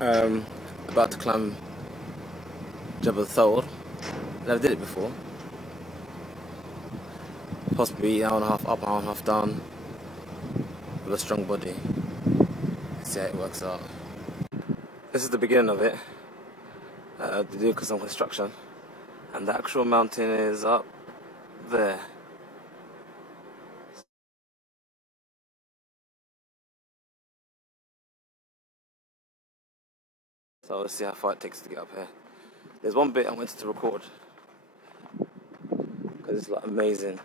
Um, About to climb Jabal Thawr. Never did it before. Possibly hour and a half up, hour and a half down with a strong body. See how it works out. This is the beginning of it. They're doing some construction, and the actual mountain is up there. So let's see how far it takes to get up here. There's one bit I wanted to record because it's like amazing.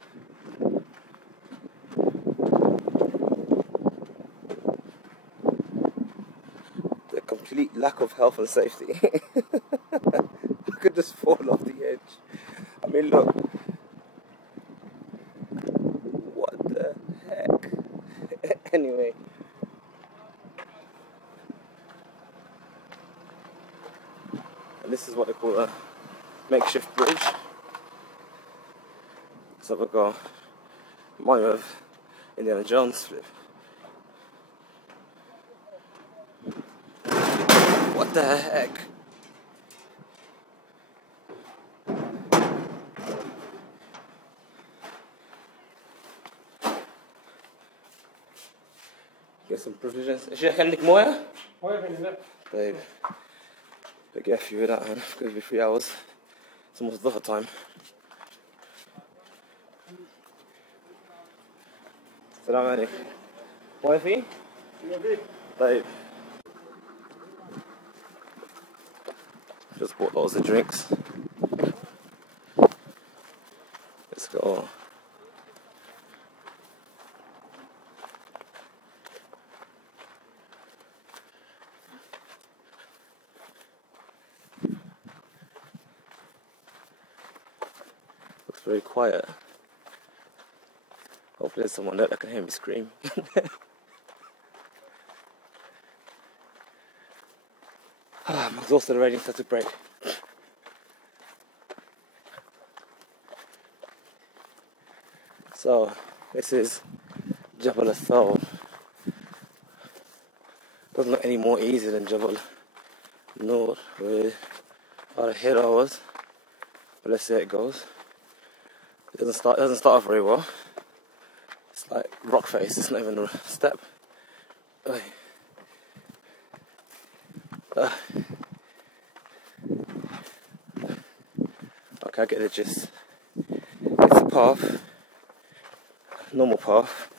The complete lack of health and safety. I could just fall off the edge. I mean, look. What the heck? Anyway. And this is what they call a makeshift bridge. So we've got my of Indiana Jones flip. What the heck? Get some provisions. Is she عندك موية؟ طيب. Big F you with that, man. It's going to be 3 hours. It's almost Dhuhr time. السلام عليكم. موية فيه؟ طيب. Just bought loads of drinks. Let's go. Looks very quiet. Hopefully there's someone there that can hear me scream. I'm exhausted already, so I took a break. So, this is Jabal Thawr. Doesn't look any more easy than Jabal Noor, where our Hijrah was. But let's see how it goes. It doesn't start off very well. It's like rock face, it's not even a step. Okay, I get the gist. It's a path, normal path,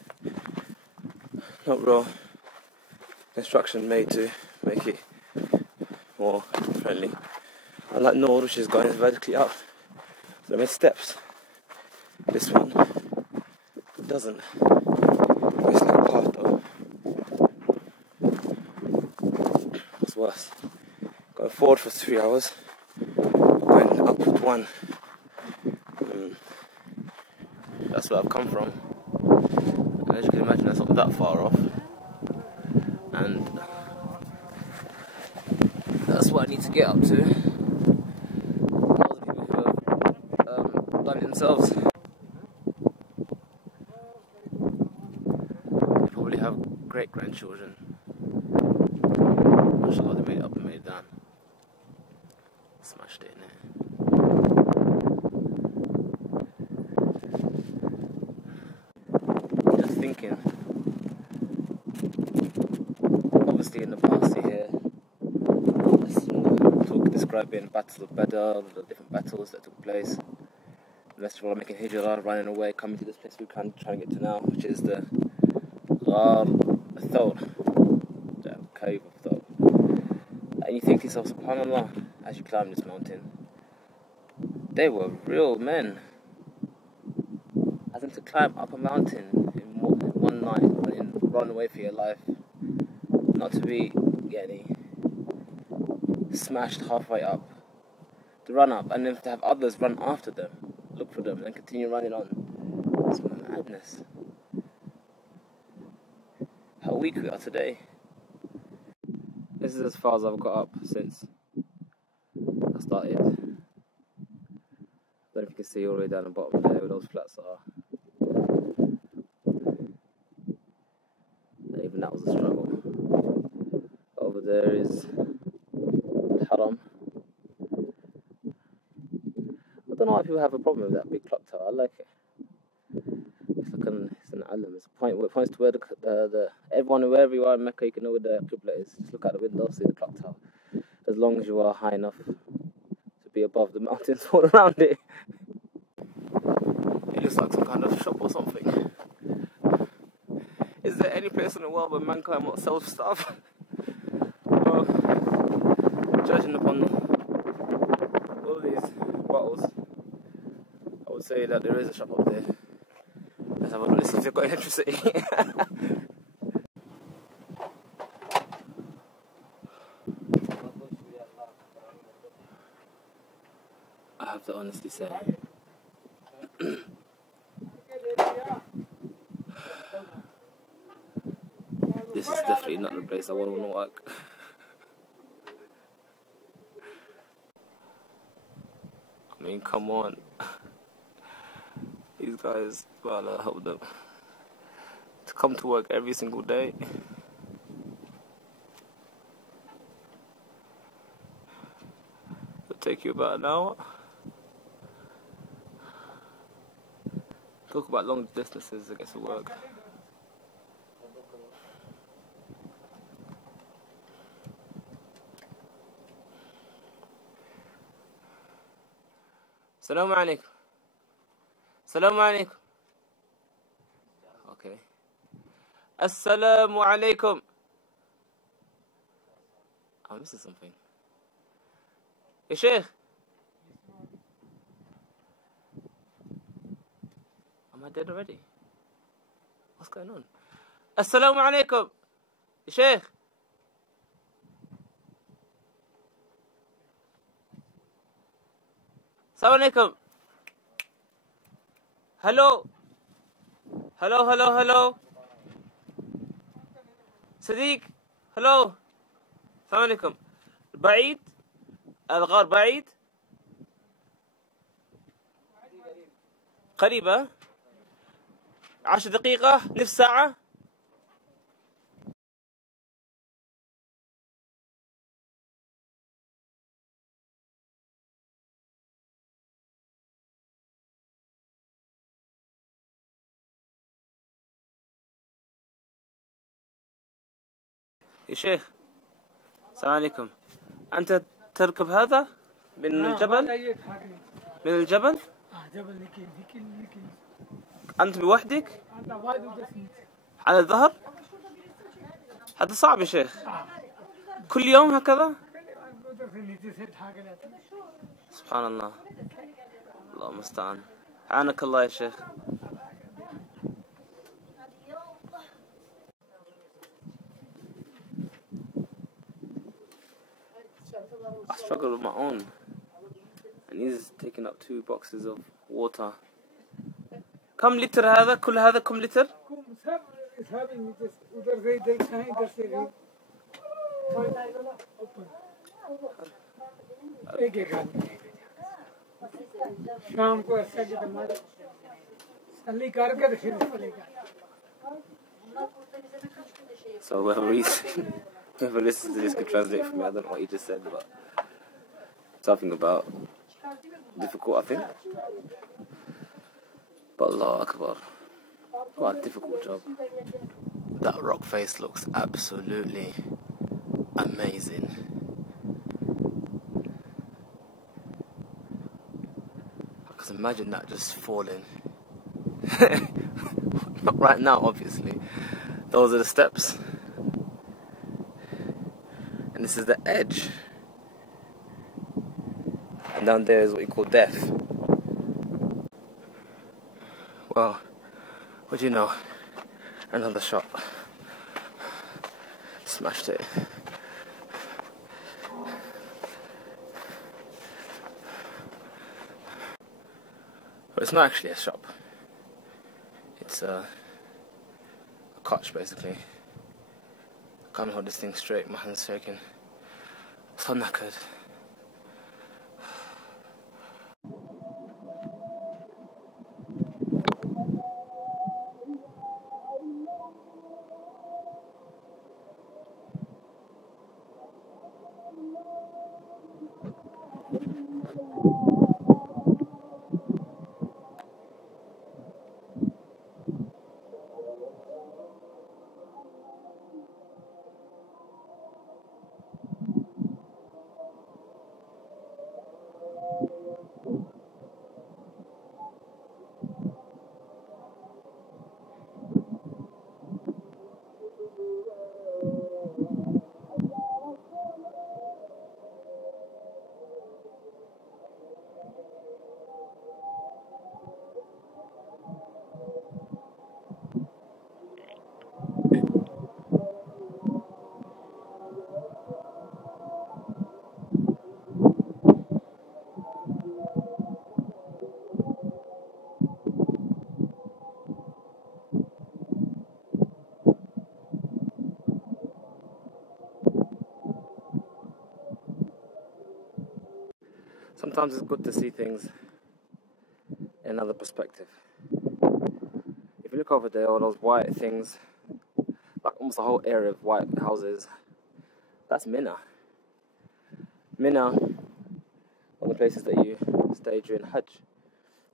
not real construction made to make it more friendly. Unlike Noor, which is going vertically up, so they made steps. This one doesn't. It's like a path though. What's worse? Going forward for 3 hours, going up with 1. That's where I've come from. And as you can imagine, that's not that far off. And that's what I need to get up to. All the people who have done it themselves. They probably have great-grandchildren. Mashallah, they made it up and made it down. Smashed it in there. Just thinking. Obviously in the past here, describing Battle of Badr, the different battles that took place. The rest of all making Hijrah, running away, coming to this place we're trying to get to now, which is the Thawr, the cave of Thawr. And you think to yourself, subhanAllah, as you climb this mountain, they were real men. As in to climb up a mountain in one night and run away for your life, not to be getting smashed halfway up, to run up and then to have others run after them, look for them and continue running on. It's madness. How weak we are today. This is as far as I've got up since I started. I don't know if you can see all the way down the bottom there where those flats are. And even that was a struggle. Over there is Haram. I don't know why people have a problem with that big clock tower. I like it. It's like it's an alam. It's a point where it points to where everyone, wherever you are in Mecca, you can know where the Qibla is. Just look out the window, see the clock tower. As long as you are high enough to be above the mountains all around it. It looks like some kind of shop or something. Is there any place in the world where mankind won't sell stuff? Well, judging upon all these bottles, I would say that there is a shop up there. Let's have a look, see if they've got electricity. I have to honestly say, this is definitely not the place I want to work. I mean, come on. These guys, well, Allah help them. To come to work every single day. It'll take you about an hour. Talk about long distances to get to work. Assalamu alaikum. Assalamu alaikum. Okay. Assalamu alaikum. I'm missing something. Ya Sheikh. Am I dead already? What's going on? Assalamu alaikum. Ya Sheikh. Assalamu alaikum. Hello. Hello, hello, hello. Sadiq. Hello. Assalamu alaikum. بعيد. الغار بعيد. قريبة. 10 دقيقة. نصف ساعة. يا شيخ السلام عليكم. أنت تركب هذا من الجبل؟ من الجبل؟ جبل أنت بوحدك؟ على الظهر؟ هذا صعب يا شيخ. كل يوم هكذا؟ سبحان الله. الله المستعان. عانك الله يا شيخ. I struggle with my own, and he's taking up 2 boxes of water. كم لتر هذا؟ كل هذا كم لتر؟ शाम को ऐसा कि तुम्हारे सल्ली करके फिर चलेगा. So whoever listens to this can translate for me. I don't know what you just said, but something about difficult, I think. But Allah Akbar, what a difficult job. That rock face looks absolutely amazing. I can imagine that just falling. Not right now, obviously. Those are the steps. And this is the edge. And down there is what you call death. Well, what do you know? Another shot. Smashed it. But it's not actually a shop. It's a couch, basically. I can't hold this thing straight, my hand's shaking. So knackered. sometimes it's good to see things in another perspective. If you look over there, all those white things, like almost a whole area of white houses, that's Mina. Mina, one of the places that you stay during Hajj,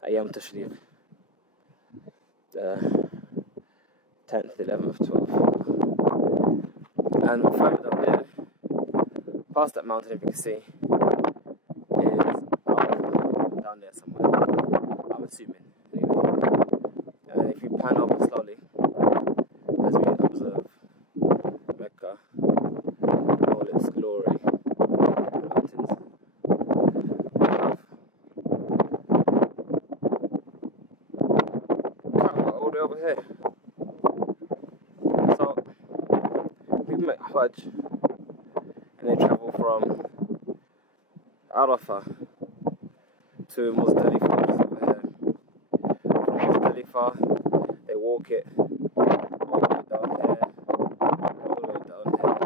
Ayyam Tashriq, the 10th, 11th, 12th. And further down there, past that mountain, if you can see, is down there somewhere, I'm assuming. Anyway. And if you pan over slowly, as we observe Mecca, all its glory, mountains, all the way over here. So people make Hajj and they travel from Arafah to Muzdalifah, which is over here. From Muzdalifah, they walk it all the way down here, all the way down here,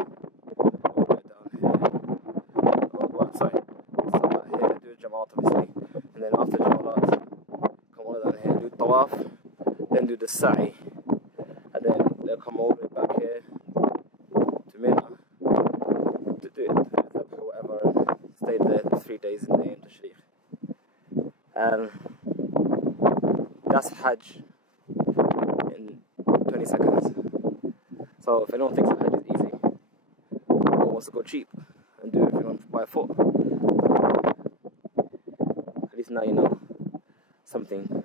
all the way down here. Oh, well, sorry, stop at here, do a Jamaat obviously, and then after Jamaat, come all the way down here, do Tawaf, then do the Sa'i, and then they'll come all the way back here to Mina to do it, whatever, and stay there 3 days in the Ayyam Tashriq. And that's Hajj in 20 seconds. So if anyone thinks Hajj is easy, or wants to go cheap and do everything by foot, at least now you know something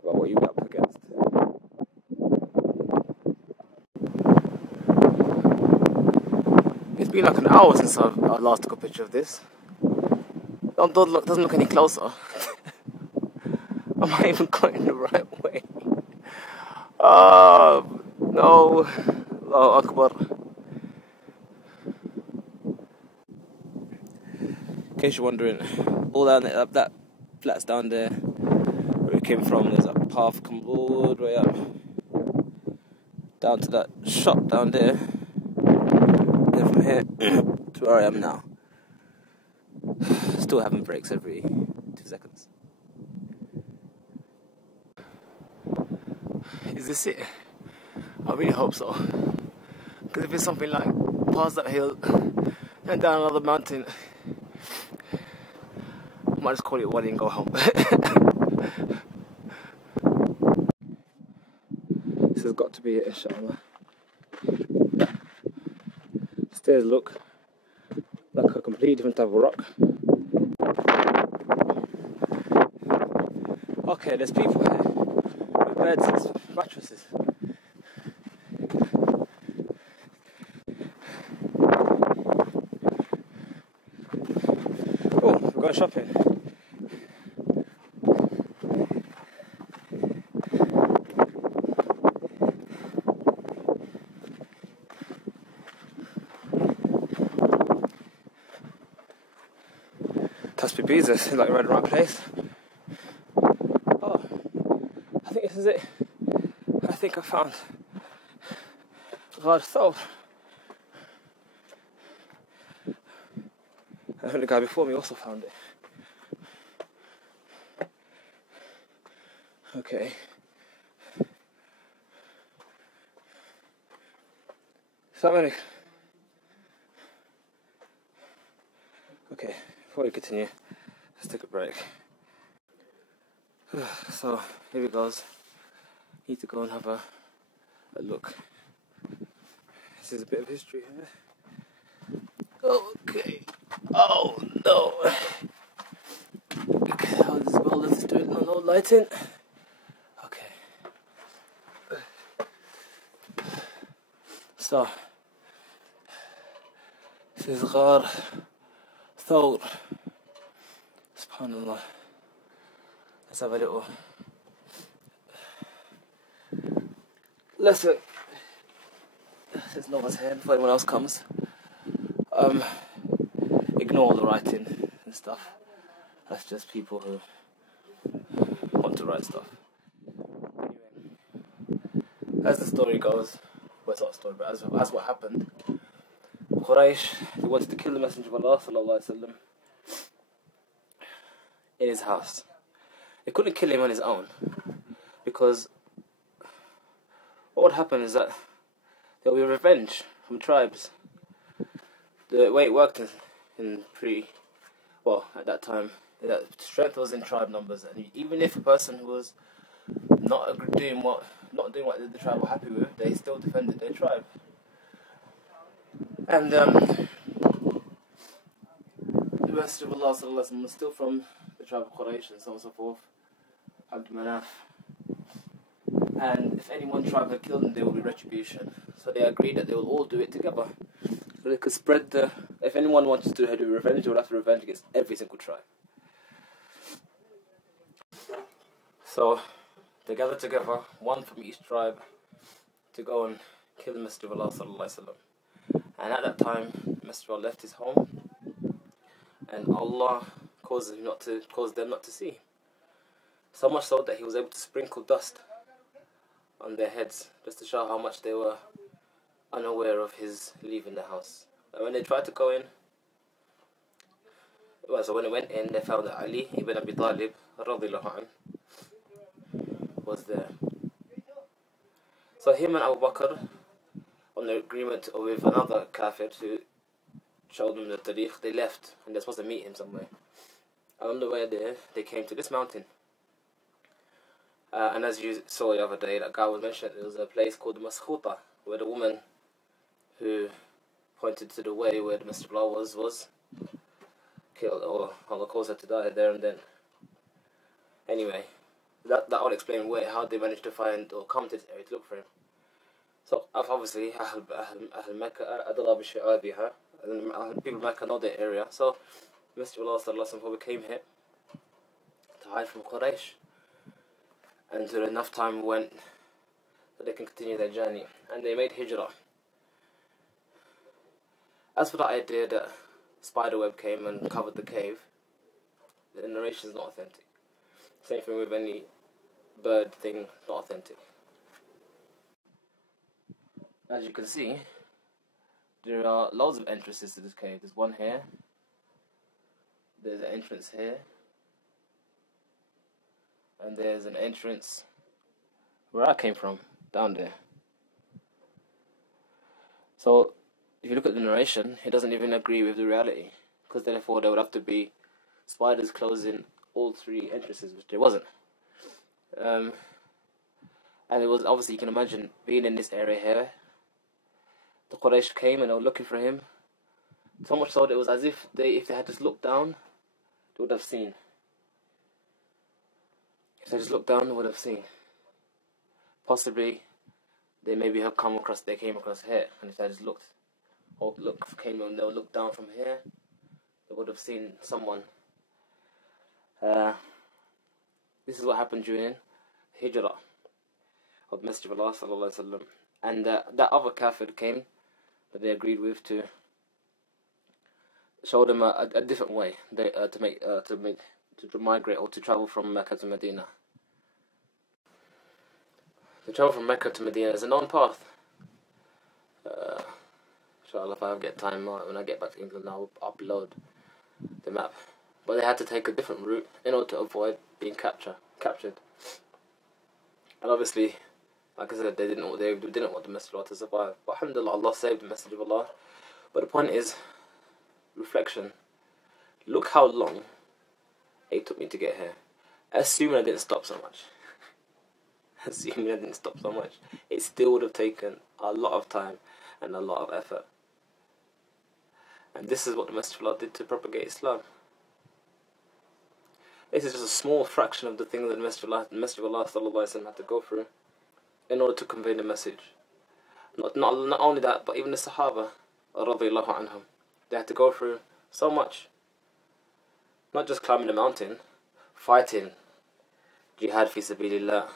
about what you get up against. It's been like an hour since I last took a picture of this. Doesn't look any closer. Am I even going the right way? No. Allahu Akbar. In case you're wondering, all down there, that flat's down there where it came from. There's a path come all the way up down to that shop down there. Then from here to where I am now. Still having breaks every 2 seconds. Is this it? I really hope so. Because if it's something like past that hill and down another mountain, I might just call it one and go home. This has got to be it, inshallah. Stairs look like a completely different type of rock. Okay, there's people here with beds and mattresses. Oh, we're going shopping. Tasbih Pizza, seems like we're in the right place. Oh, I think this is it. I think I found Thawr. I think the guy before me also found it. Okay. So many. Okay, before we continue, let's take a break. So here it goes. Need to go and have a look. This is a bit of history here. Okay. Oh no. How this well, let's do it. No lighting. Okay. So this is Thawr. SubhanAllah. Let's have a little lesson. There's no one's here before anyone else comes. Ignore the writing and stuff. That's just people who want to write stuff. Anyway, as the story goes, well, it's not a story, but as what happened, Quraysh, they wanted to kill the Messenger of Allah sallallahu alaihi wasallam. in his house. They couldn't kill him on his own, because what would happen is that there will be revenge from tribes. The way it worked in at that time, that strength was in tribe numbers, and even if a person was not doing what the tribe were happy with, they still defended their tribe. And the Messenger of Allah sallallahu alaihi wasallam was still from the tribe of Quraysh and so on and so forth, Abd Manaf. And if any one tribe had killed them, there would be retribution. So they agreed that they will all do it together. So they could spread if anyone wanted to do revenge, they would have to revenge against every single tribe. So they gathered together, one from each tribe, to go and kill the Messenger of Allah sallallahu alaihi wasallam. And at that time, the Messenger of Allah left his home, and Allah caused them not to see. So much so that he was able to sprinkle dust on their heads, just to show how much they were unaware of his leaving the house. And when they tried to go in, so when they went in, they found that Ali ibn Abi Talib radiyallahu anhu was there. So him and Abu Bakr, on the agreement with another kafir who showed them the tariq, they left, and they're supposed to meet him somewhere. And on the way there, they came to this mountain. And as you saw the other day, that guy was mentioned, there was a place called Maskhuta, where the woman who pointed to the way where the Messenger of Allah was killed, or Allah caused her to die there and then. Anyway, that will explain how they managed to find or come to this area to look for him. So obviously, Ahl Mecca, Adra bi Shi'abiha, and people of Mecca know their area. So the Messenger of Allah sallallahu alaihi wasallam came here to hide from Quraysh, until enough time went so they can continue their journey, and they made Hijrah. As for the idea that spiderweb came and covered the cave, the narration is not authentic. Same thing with any bird thing, not authentic. As you can see, there are loads of entrances to this cave. There's one here, there's an entrance here, and there's an entrance where I came from, down there. So if you look at the narration, it doesn't even agree with the reality, because therefore there would have to be spiders closing all three entrances, which there wasn't. And it was, obviously you can imagine being in this area here, the Quraysh came and they were looking for him, so much so that it was as if they had just looked down, they would have seen. If they just looked down, they would have seen. Possibly, they maybe have they came across here, and if they just looked, or came and they would look down from here, they would have seen someone. This is what happened during Hijrah of the Messenger of Allah sallallahu alaihi wasallam, and that other kafir came that they agreed with to show them a different way to migrate or to travel from Mecca to Medina. To travel from Mecca to Medina is a known path. Inshallah, if I get time, when I get back to England, I'll upload the map. But they had to take a different route in order to avoid being captured. And obviously, like I said, they didn't want the Messenger of Allah to survive. But alhamdulillah, Allah saved the Messenger of Allah. But the point is, reflection. Look how long it took me to get here. Assuming I didn't stop so much. It still would have taken a lot of time and a lot of effort. And this is what the Messenger of Allah did to propagate Islam. This is just a small fraction of the things that the Messenger of Allah sallallahu alaihi wasallam had to go through in order to convey the message. Not only that, but even the Sahaba radiyallahu anhum, they had to go through so much. Not just climbing the mountain, fighting, jihad fi sabilillah,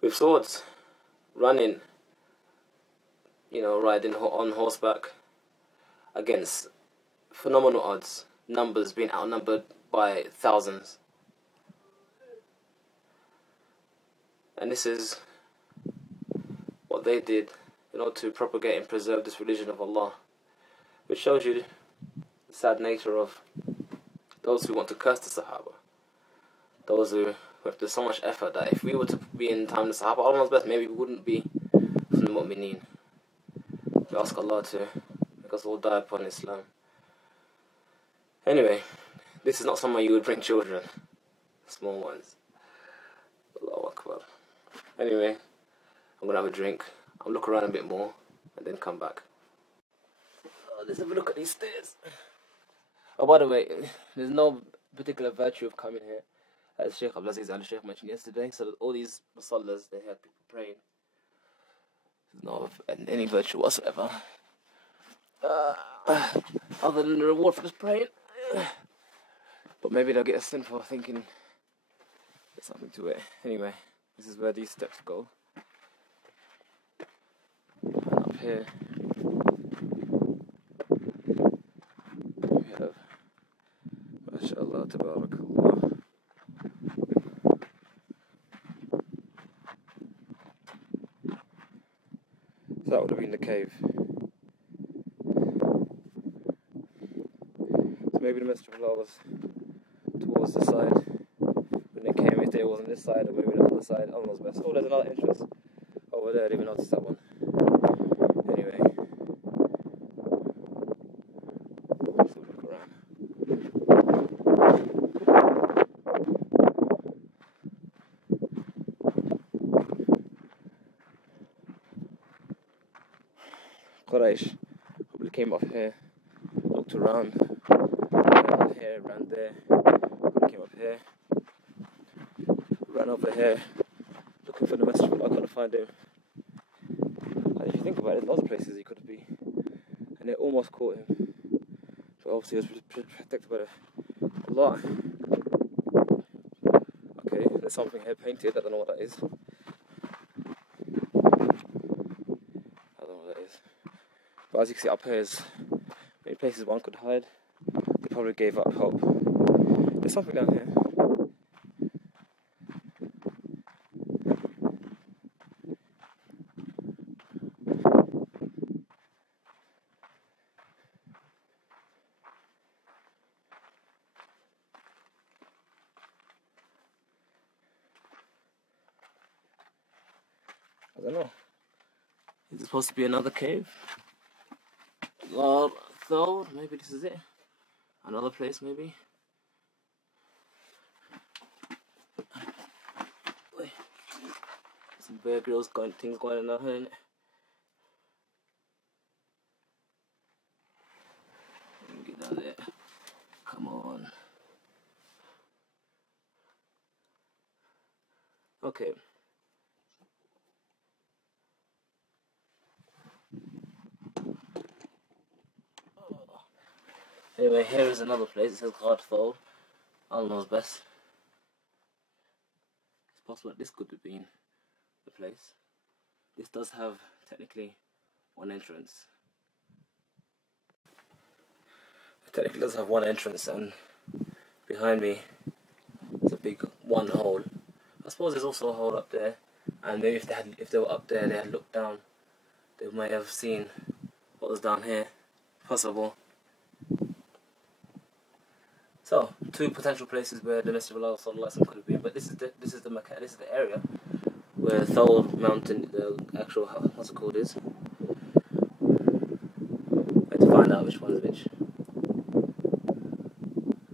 with swords, running, riding on horseback against phenomenal odds, numbers being outnumbered by thousands. And this is what they did in order to propagate and preserve this religion of Allah, which shows you the sad nature of those who want to curse the Sahaba. Those who have done so much effort that if we were to be in time of the Sahaba, Allah's best, maybe we wouldn't be from the Mu'mineen. We ask Allah to make us all die upon Islam. Anyway, this is not somewhere you would bring children, small ones. Allahu Akbar. Anyway, I'm gonna have a drink. I'll look around a bit more and then come back. Let's have a look at these stairs. Oh, by the way, there's no particular virtue of coming here, as Sheikh Abdulaziz Al Sheikh mentioned yesterday. So all these musallas, they have people praying. There's no any virtue whatsoever, other than the reward for just praying. But maybe they'll get a sin for thinking there's something to it. Anyway, this is where these steps go. And up here we have, MashaAllah, Tabarakallah. So that would have been the cave. So maybe the Messenger of Allah was towards the side when they came. If they was on this side or maybe the other side, Allah's best. Oh, there's another entrance over there. I didn't even notice that one. Anyway, let's have a look around. Quraysh probably came up here, looked around, ran here, ran there, came up here, ran over here, looking for the Messenger of Allah. I couldn't find him. And if you think about it, there's lots of places he could have been, and they almost caught him, but obviously he was protected by Allah. Okay, there's something here painted. I don't know what that is. But as you can see up here is many places one could hide. They probably gave up hope. There's something down here. I don't know. Is it supposed to be another cave? Thawr, maybe this is it. Another place, maybe. Some Bear Grylls things going on here, innit? Let me get down there. Come on. Okay. Anyway, here is another place. It says Thawr. Allah knows best. It's possible that this could have been the place. This does have technically one entrance. It technically does have one entrance, and behind me is a big one hole. I suppose there's also a hole up there, and maybe if they were up there, they had looked down, they might have seen what was down here. Possible. So, two potential places where the Messenger of Allah could have been, but this is the Makkah, this is the area where Thawr mountain, the actual, what's it called, is. I had to find out which one is which.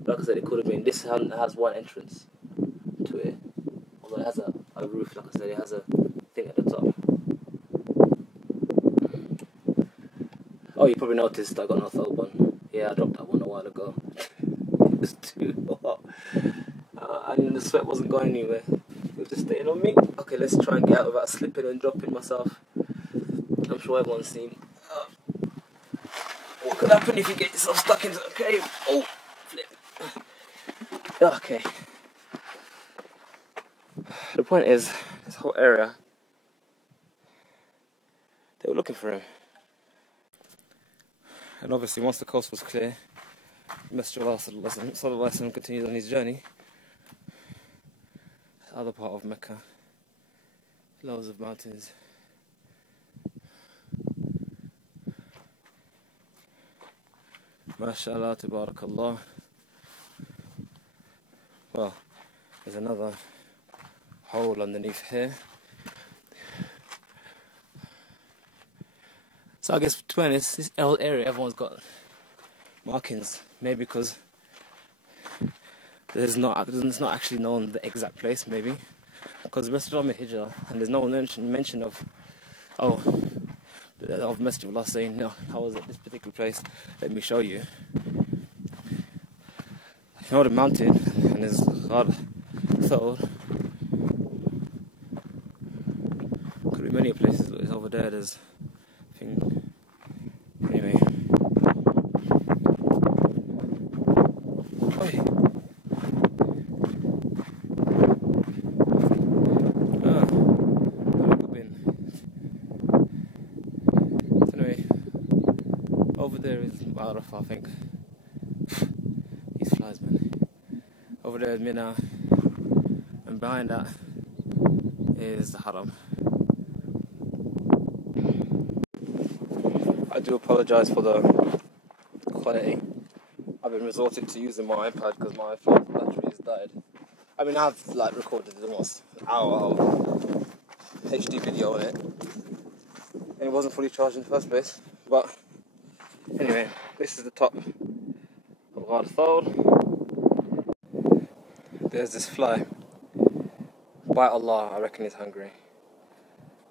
Like I said, it could have been. This has one entrance to it, although it has a roof. Like I said, it has a thing at the top. Oh, you probably noticed I got no Thawr on. Yeah, I dropped that one a while ago. It was too hot, and the sweat wasn't going anywhere. It was just staying on me. Okay, let's try and get out without slipping and dropping myself. I'm sure everyone's seen what could happen if you get yourself stuck into a cave. Oh, flip. Okay. The point is, this whole area, they were looking for him. And obviously, once the coast was clear, the Messenger of Allah continued on his journey. The other part of Mecca, loads of mountains. MashaAllah, Tabarakallah. well. There's another hole underneath here. So I guess, to be honest, this whole area, everyone's got markings. Maybe because it's not actually known the exact place, maybe. Because the rest of the Hijrah, and there's no mention of Masjid of Allah saying, no, I was at this particular place, let me show you. You know the mountain, and there's Thawr. Could be many places, but it's over there, there's thing. Anyway. Over there is Arafah, I think. These flies, man. Over there is Mina, and behind that is the Haram. I do apologise for the quality. I've been resorting to using my iPad because my phone battery has died. I mean, I've recorded almost an hour of HD video on it, and it wasn't fully charged in the first place. But anyway, this is the top of Ghar Thawr. There's this fly. By Allah, I reckon he's hungry.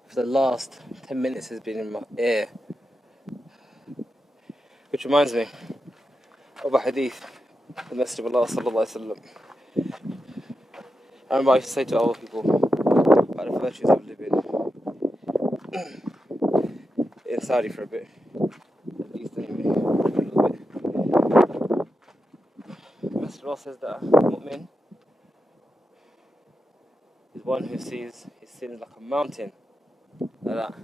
For the last 10 minutes he's been in my ear. Which reminds me of a hadith, the Messenger of Allah sallallahu alaihi wasallam. I remember I used to say to other people about the virtues of living in Saudi for a bit. At least anyway, for a little bit. The Messenger of Allah says that a mu'min is one who sees his sins like a mountain, like that,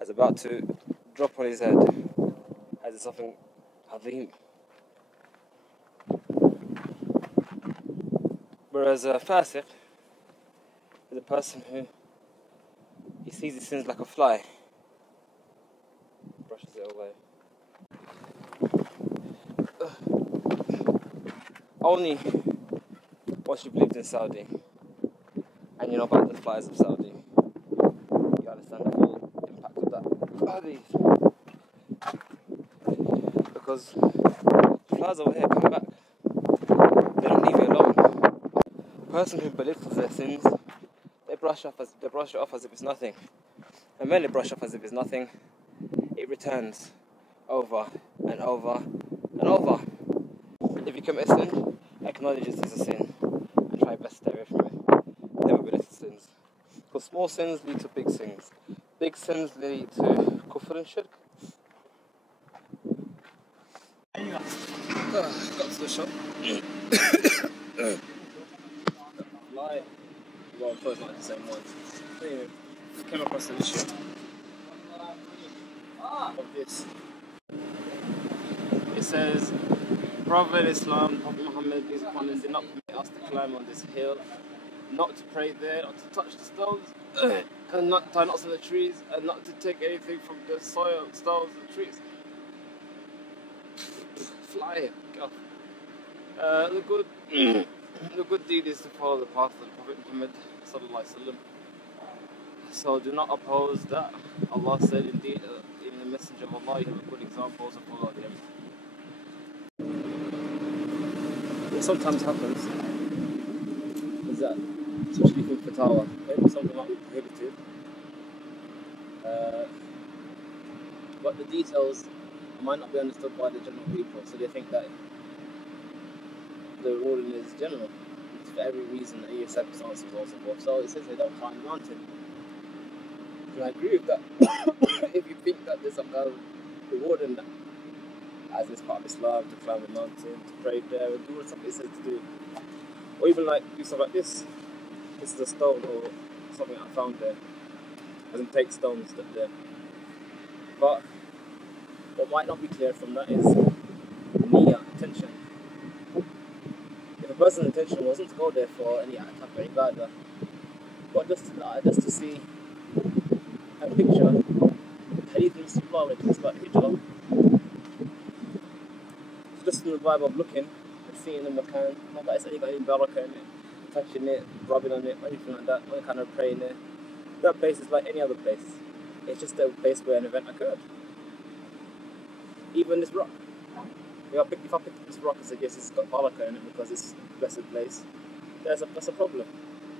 as about to drop on his head, as it's something azim. Whereas a fasiq is a person who he sees his sins like a fly, brushes it away. Only once you've lived in Saudi and you know about the flies of Saudi, you understand the full impact of that hadith. Because the flies over here come back, they don't leave you alone. The person who belittles their sins, they brush it off as if it's nothing. And when they brush off as if it's nothing, it returns over and over and over. If you commit a sin, acknowledge it as a sin and try best to stay away from it. Never belittle sins. Because small sins lead to big sins. Big sins lead to kufr and shirk. Got to the shop. Lie. Well, of course not the same ones. Anyway, came across an issue of this. It says, Prophet Islam, Prophet Muhammad, peace upon him, did not permit us to climb on this hill, not to pray there, not to touch the stones, and not to tie knots on the trees, and not to take anything from the soil, stones, and trees. Fly, go. The good deed is to follow the path of the Prophet Muhammad sallallahu alaihi wasallam. So do not oppose that. Allah said, indeed, in the Messenger of Allah, you have a good example, so follow him. What sometimes happens is that, especially with Thawr, maybe something might be prohibited, but the details might not be understood by the general people, so they think that the ruling is general. It's for every reason, any circumstances, or so forth. So it says they don't climb the mountain. And I agree with that. If you think that there's some kind of reward in that, as it's part of Islam, to climb a mountain, to pray there, and do what something it says to do. Or even do stuff like this. This is a stone or something I found there. Doesn't take stones that there. But what might not be clear from that is niyyah, intention. If a person's intention wasn't to go there for any type of ibadah, but just to see a picture, Hadith Rasulullah when it talks about Hijrah, just in the vibe of looking and seeing the makan. Not that it's any got any barakah in it, touching it, rubbing on it, or anything like that, any kind of praying there. That place is like any other place. It's just a place where an event occurred. Even this rock. If I picked up this rock and said, yes, it's got barakah in it because it's a blessed place, that's a problem.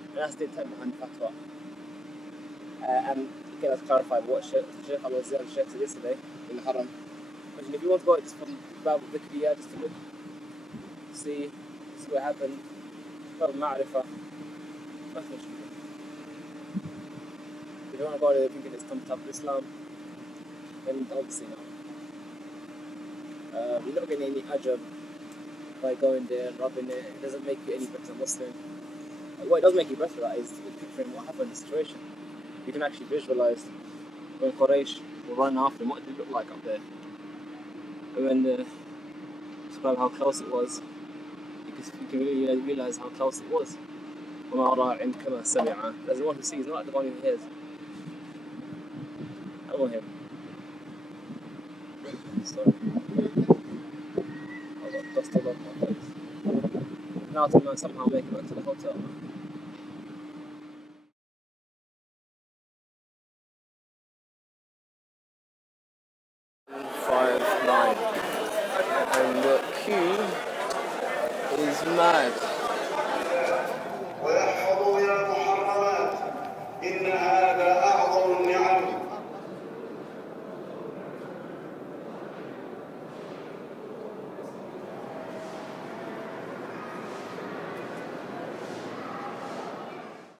And that's the intent behind the fatwa. And again, let's clarify what Sheikh Al-Wazir said yesterday in the Haram. Imagine if you want to go just from Bab al-Dhikriyah, just to look, see what happened, Bab al-Ma'rifah, nothing much. If you want to go there thinking it's thumbs up Islam, then obviously not. You're not getting any ajr by going there and rubbing it. It doesn't make you any better Muslim. What it does make you better at is picturing what happened in the situation. You can actually visualize when Quraysh were running after him, what did it look like up there? And when describe how close it was, you can really realize how close it was. وَمَا رَاعٍ كَمَا سَمِعَ. There's the one who sees, not like the one who hears. I don't want him. Sorry. I got dust all over my face. Now to somehow make it back to the hotel. 5-9. And the queue is mad.